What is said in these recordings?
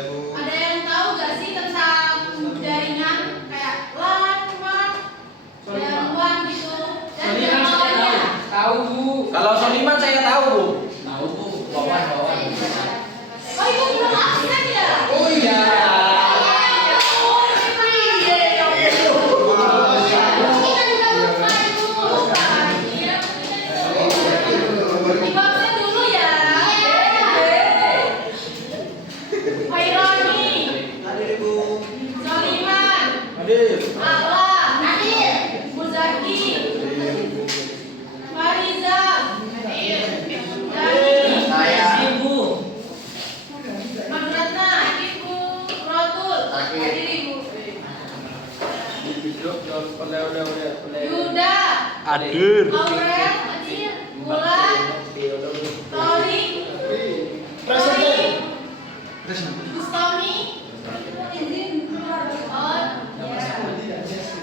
Ada yang tahu gak sih tentang jaringan kayak LAN, WAN, dan WAN gitu? Dan yang lainnya? Tahu Bu. Kalau Soliman saya tahu Bu. Tahu Bu. Bawan. Oh ibu belum absen ya? Oh iya. Yuda, Adur. Aurel, Bulan, Torik, Gustomi,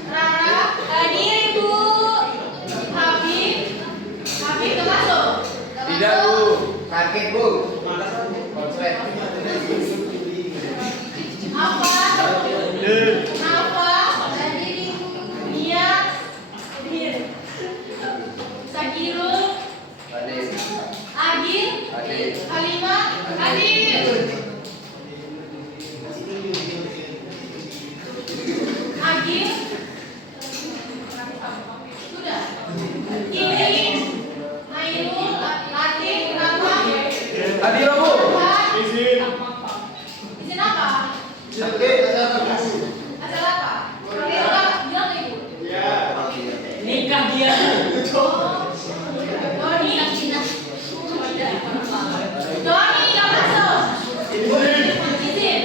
Rara, hadir Ibu, Habib termasuk? Tidak Bu. Sakit Bu. Konslet. Apa? Mia, Sakirul, Agil, Halimah, hadir. Agil, sudah. Kini, Ainul, Latif, Rafa. Hadir Bu. Izin apa? Sakit. Acara apa? Bilang ke Ibu. Nikah dia. Doni, yang masuk. Izin.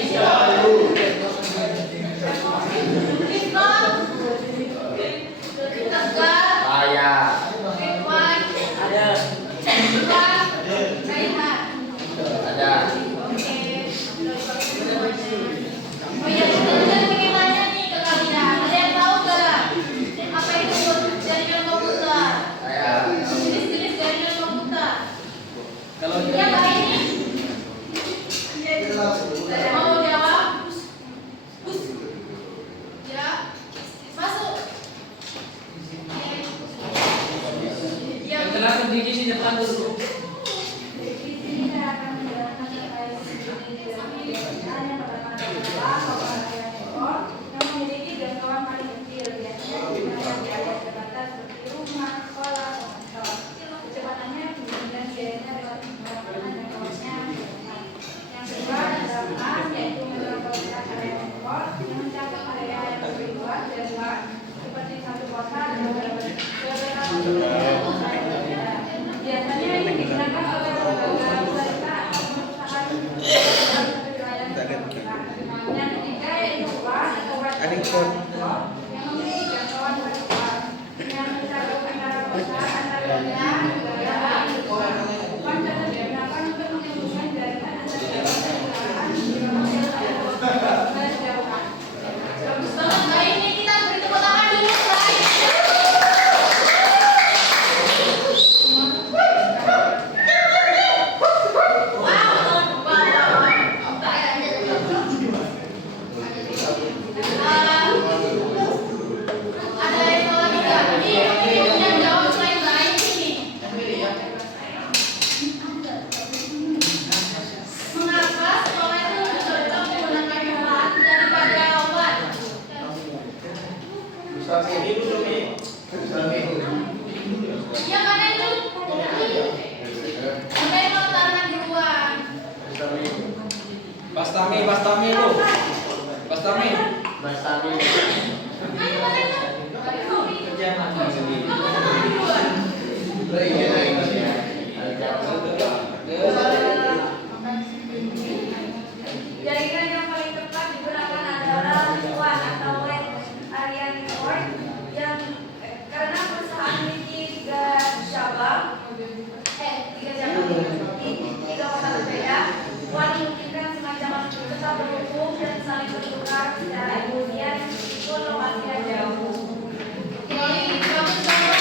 Ridwan, Tegar, Saya. Ridwan, Ada. Ridwan, Raihan. Ada. Oke. Oh iya, kita pengen nanya nih ke kalian. Ada yang tahu gak apa itu jaringan komputer? Saya. Jenis-jenis jaringan komputer. Kalau Ya Mbak ini mau jawab? Ya, masuk. Yang telah berdiri di depan dulu. yang memiliki jangkauan paling kecil, biasanya digunakan di area jabatan seperti rumah, sekolah, kantor. Kecepatannya kemudian biayanya dapat menggunakan jangkauannya. Yang kedua adalah A, yaitu metropolitan area network yang mencakup area yang lebih luas dan luas seperti satu kota dan beberapa kota. Biasanya ini digunakan oleh lembaga pemerintah atau perusahaan yang ketiga yaitu WAN atau Wide Area Network yang memiliki jangkauan paling luas yang mencakup antara kota, antar daerah, negara, dan luar. WAN dapat digunakan untuk menyambungkan jaringan antar daerah dan perusahaan di lokasi dan jauhan. Bagus banget Mbak ini, kita beri tepuk tangan dulu guys. Ada yang mau lagi nggak? Ini yang jawab selain Mbak Aini nih. Mengapa sekolah itu lebih cocok menggunakan WAN daripada WAN? Ya mana itu? Ada yang mau tangan duluan? Bastami Bu. Bastami. Ayo mana itu? Kamu tangan duluan. Jaringan yang paling tepat digunakan adalah WAN atau Wide Area Network yang karena perusahaan memiliki tiga kota berbeda. WAN memungkinkan semacam tetap berhubung dan saling bertukar secara kemudian meskipun lokasinya jauh. Bagus banget.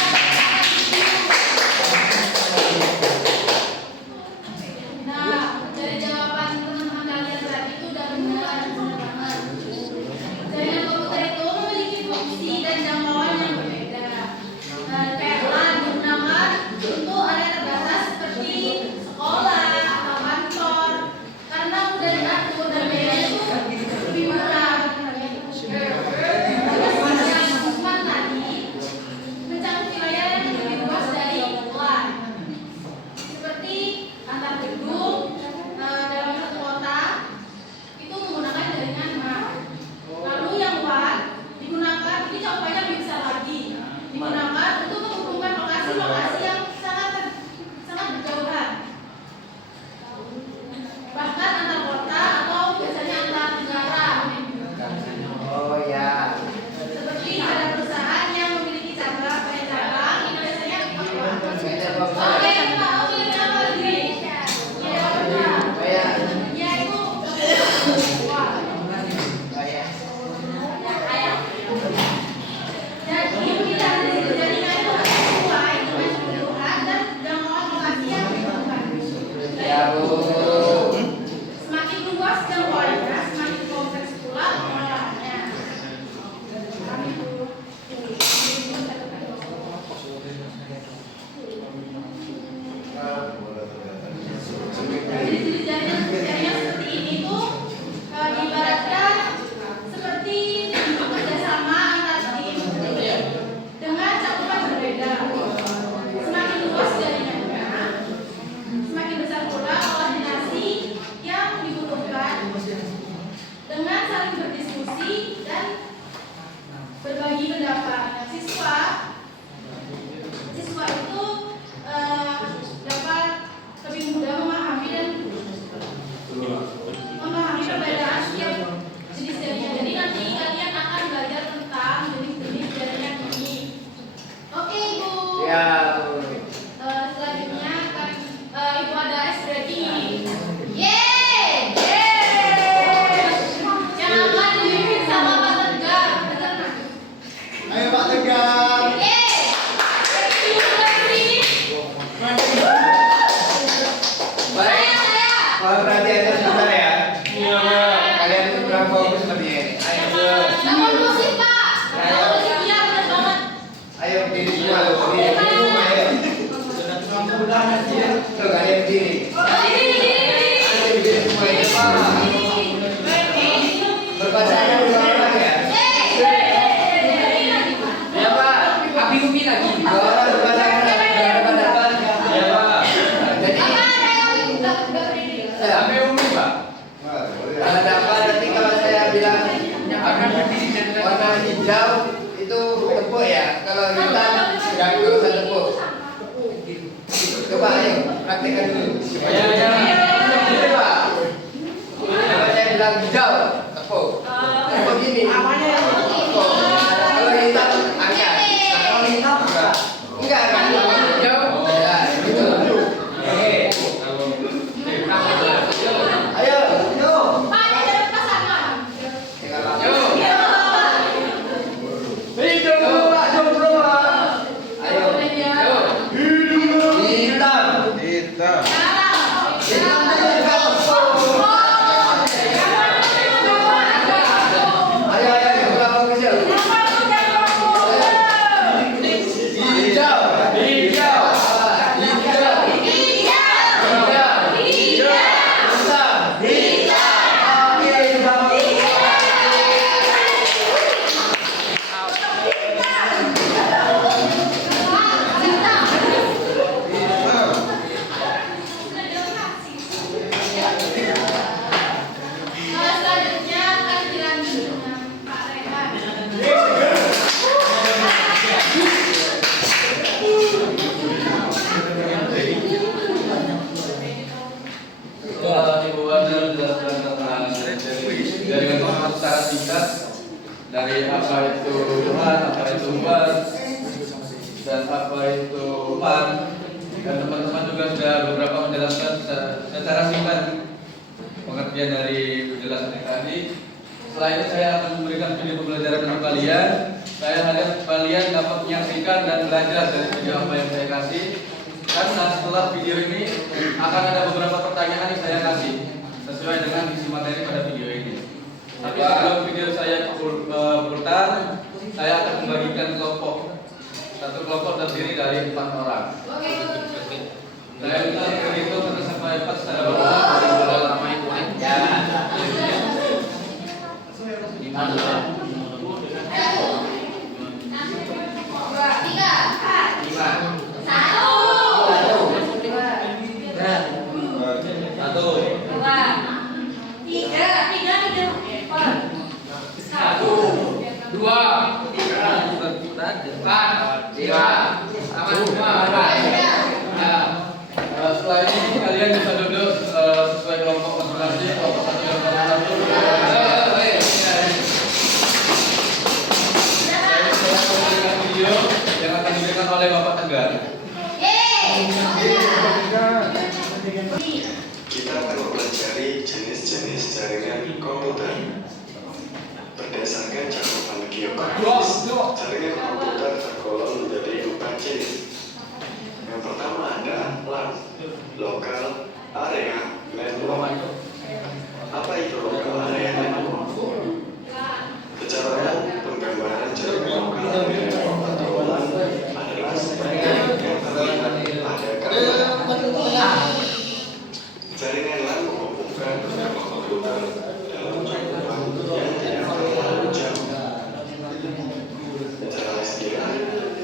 kurang fokus seperti ini. Ayo. Nggak kondusif, Pak. Nggak kondusif, iya benar banget. Ayo berdiri semua loh. Berdiri semua ayo. Tuh kalian berdiri. Ayo berdiri semua ini Pak. Berpasangan dua orang ya. Ya Pak, api unggi lagi. Dua orang berpasangan. Berdepan. Ya Pak. Jadi Api unggi Pak. kalau ada apa nanti kalau saya bilang Akan berdiri dan warna hijau itu tepuk ya. Kalau hitam nggak usah tepuk. Coba ayo praktekkan dulu. Ya, ya. Ini Pak. Kalau saya bilang hijau tepuk. Tepuk gini. Tepuk. Kalau hitam angkat. Nah, kalau hitam enggak. Hijau. Ya, gitu. Oke. Ayo. Pak, ini ada pasangan. Hijau Pak, jomblo Pak. Ayo. Hitam. Ayo berapa kecil? Hijau. Hijau. Selanjutnya akan dilanjut dengan Pak Rehan. Himbauan dan jaringan pemahaman secara singkat dari apa itu Tuhan, apa itu umat, dan apa itu pan, dan teman-teman juga sudah beberapa menjelaskan secara singkat pengertian dari penjelasan yang tadi. Setelah itu saya akan memberikan video pembelajaran untuk kalian. Saya harap kalian dapat menyaksikan dan belajar dari video apa yang saya kasih. Karena setelah video ini akan ada beberapa pertanyaan yang saya kasih sesuai dengan isi materi pada video ini. Tapi sebelum video saya putar, saya akan membagikan kelompok. Satu kelompok terdiri dari 4 orang. Saya minta berhitung 1 sampai 4 secara berulang. Ya. Tiga, Lima. satu, Satu. tiga, empat, Satu. Dua. Empat. Lima. Sama semua. Ya. Setelah ini kalian bisa duduk sesuai kelompok masing-masing. Kelompok 1 dan kelompok 1. Saya memberikan video yang akan diberikan oleh Bapak Tegar. Kita akan mempelajari jenis-jenis jaringan komputer. Berdasarkan cakupan geografis, jaringan komputer tergolong menjadi 4 jenis. Yang pertama ada LAN, Local Area Network. Apa itu Local Area Network? Secara umum, penggambaran jaringan lokal area network atau LAN adalah sebagai yang terlihat pada gambar. Jaringan LAN menghubungkan beberapa komputer dalam cakupan yang tidak terlalu jauh. Secara istilah,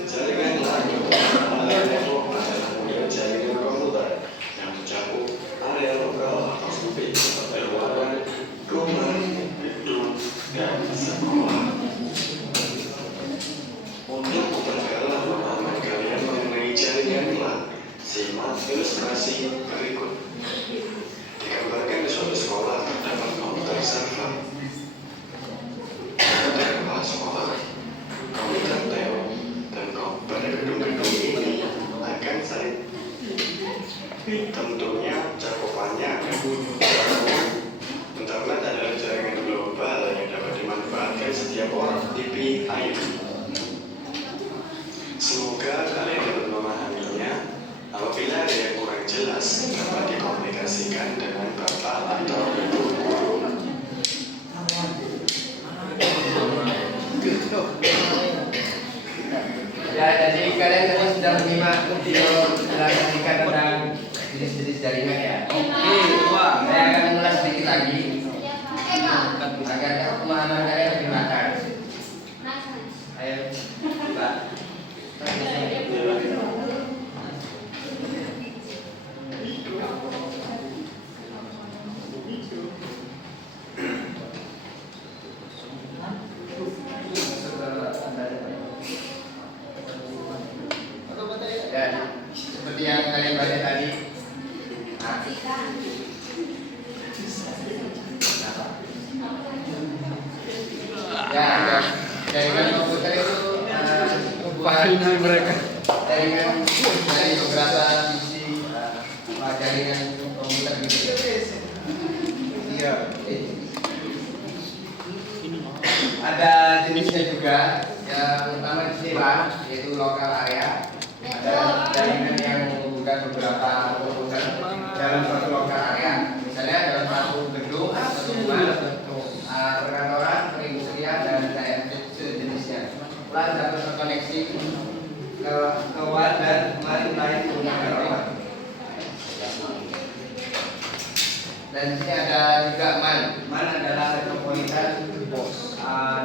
jaringan LAN atau area network adalah unit jaringan komputer yang mencakup area lokal atau sempit seperti ruangan, rumah, gedung, dan sekolah. Untuk memperdalam pemahaman kalian mengenai jaringan LAN, simak ilustrasi berikut. Digambarkan di suatu sekolah terdapat komputer server. Pada kepala sekolah, komputer Theo dan pada gedung-gedung ini akan saling. Tentunya cakupannya akan internet adalah jaringan global yang dapat dimanfaatkan setiap orang di PIP. Semoga kalian dapat memahaminya. Apabila ada yang kurang jelas, dapat dikomunikasikan dengan bapak atau ibu guru. yuk kita lanjutkan tentang jenis-jenis jaringan ya. Oke, wah. Saya akan mulai sedikit lagi agar pemahaman kalian lebih matang. Ayo, Mbak. Dan seperti yang kalian baca tadi, ya, jaringan komputer itu Pahinai mereka. jaringan dari beberapa sisi jaringan komputer gitu. Iya. Ada jenisnya juga. Yang pertama di sini lah, yaitu lokal area. Ada jaringan yang menghubungkan beberapa komputer dalam suatu lokal area. Misalnya dalam satu gedung, satu rumah, perkantoran, perindustrian dan sejenisnya. Lalu dapat terkoneksi ke WAN dan lain-lain menggunakan WAN. Dan di sini ada juga MAN. MAN adalah Metropolitan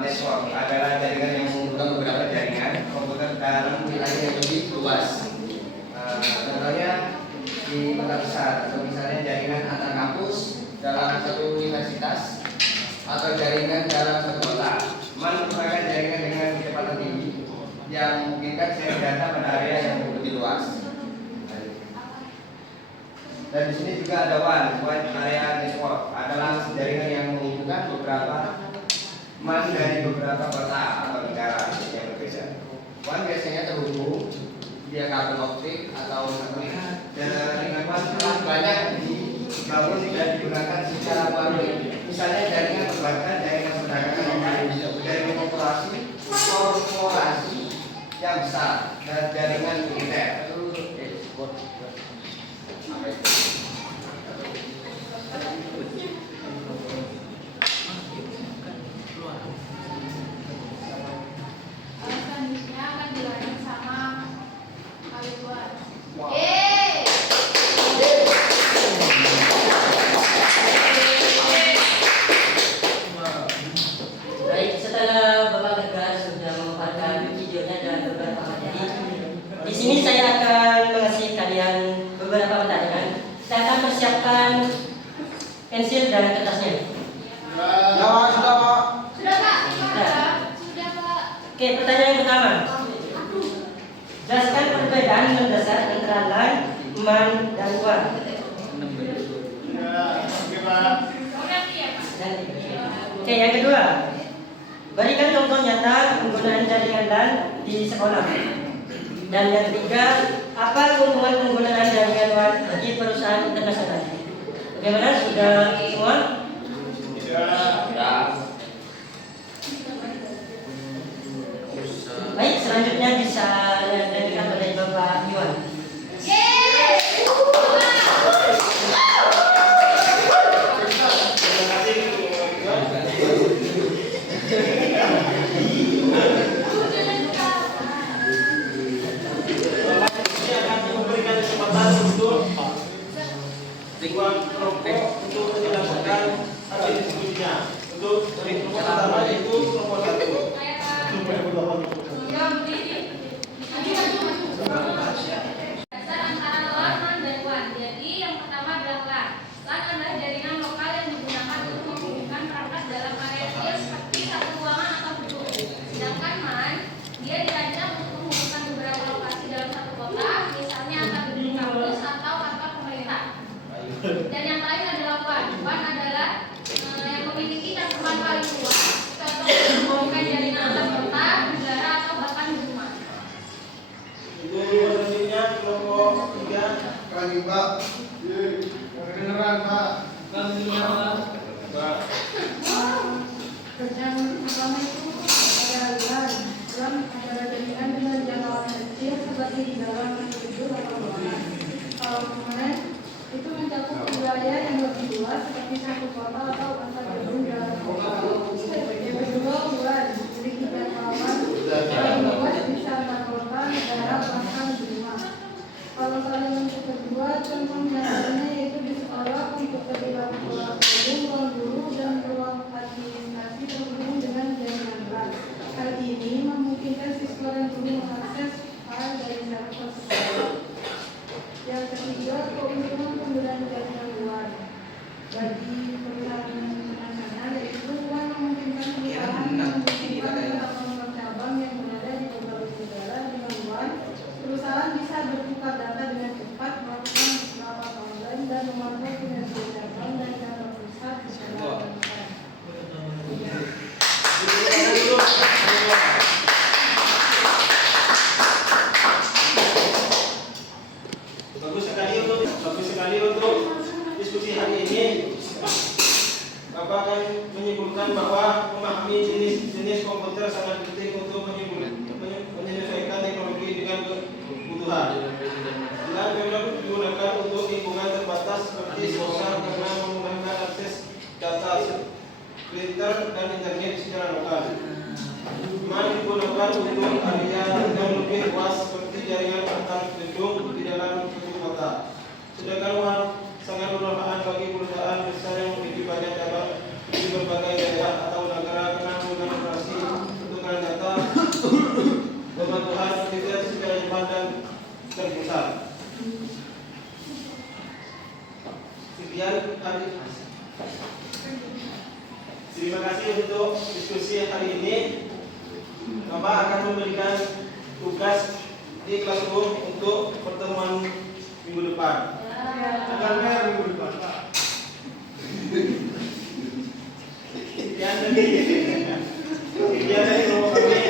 Network, adalah jaringan yang menghubungkan beberapa jaringan komputer dalam wilayah yang lebih luas. Contohnya di kota besar, atau misalnya jaringan antar kampus dalam satu universitas atau jaringan dalam satu kota. MAN merupakan jaringan dengan kecepatan tinggi yang memungkinkan share data pada area yang lebih luas. Dan di sini juga ada WAN, Wide Area Network, adalah jaringan yang menghubungkan beberapa MAN dari beberapa kota atau negara yang berbeda. WAN biasanya terhubung via kabel optik atau satelit. Jaringan WAN telah banyak dibangun dan digunakan secara baru. Misalnya jaringan perbankan, jaringan perdagangan, jaringan korporasi yang besar, dan jaringan militer. Selanjutnya akan dilanjut sama kali dua. Baik, setelah Bapak Tegar sudah memaparkan videonya dan beberapa materi, di sini saya akan mengasih kalian beberapa pertanyaan. Saya akan persiapkan pensil dan kertasnya. Sudah Pak. Sudah Pak. Oke, pertanyaan yang pertama. Jelaskan perbedaan mendasar antara LAN, MAN, dan WAN. Oke, yang kedua. Berikan contoh nyata penggunaan jaringan LAN di sekolah. Dan yang ketiga, apa keuntungan penggunaan jaringan WAN bagi perusahaan internasional? Bagaimana? Sudah semua? Baik, selanjutnya bisa dilanjutkan oleh Bapak Iwan. Untuk dilakukan hasil diskusinya. Untuk kelompok pertama itu kelompok 1. Dasar antara LAN dan WAN. Jadi yang pertama adalah LAN. LAN adalah jaringan lokal yang digunakan untuk menghubungkan perangkat dalam area kecil seperti satu ruangan atau gedung. Sedangkan MAN, dia dirancang untuk menghubungkan beberapa lokasi dalam satu kota, misalnya antar gedung kampus atau kantor pemerintah. Dan yang terakhir adalah WAN. WAN adalah yang memiliki cakupan paling luas, contoh menghubungkan jaringan antar kota, negara atau bahkan rumah. Itu selanjutnya kelompok 3. Yang pertama itu ada LAN. LAN adalah jaringan dengan jangkauan kecil seperti di dalam gedung atau ruangan. Kalau kemarin itu mencakup wilayah yang lebih luas seperti satu kota atau antar gedung dalam kota. Yang kedua, WAN memiliki jangkauan yang luas bisa antar kota, negara, bahkan rumah. yang kedua tentang nyatanya yaitu di sekolah untuk terlibat ruang guru dan ruang administrasi terhubung dengan jaringan LAN. Hal ini memungkinkan siswa dan guru mengakses file dari server sekolah. Yang ketiga, keuntungan penggunaan jaringan luar bagi perusahaan nasional yaitu uang memungkinkan perusahaan membuka kantor cabang yang berada di berbagai negara dengan uang. Perusahaan bisa bertukar data dengan cepat, melakukan rapat online dan memantau kinerja cabang dan kantor pusat secara transparan. Bagus sekali untuk diskusi hari ini. Bapak akan menyimpulkan bahwa memahami jenis-jenis komputer sangat penting untuk menyesuaikan teknologi dengan kebutuhan. Dan memang digunakan untuk lingkungan terbatas seperti sekolah karena memudahkan akses data printer dan internet secara lokal. Man digunakan untuk area yang lebih luas seperti jaringan antar gedung di dalam suatu kota. Sedangkan WAN sangat bermanfaat bagi perusahaan besar yang memiliki banyak cabang di berbagai daerah atau negara karena menggunakan operasi pertukaran data, pembantuan aktivitas secara cepat dan terpusat. Sekian hari. Terima kasih untuk diskusi hari ini. Bapak akan memberikan tugas di classroom untuk pertemuan minggu depan. Tanggalnya minggu depan, Pak. Sekian dari kelompok kami.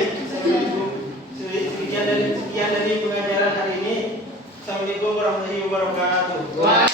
Sekian dari pengajaran hari ini. Assalamualaikum warahmatullahi wabarakatuh.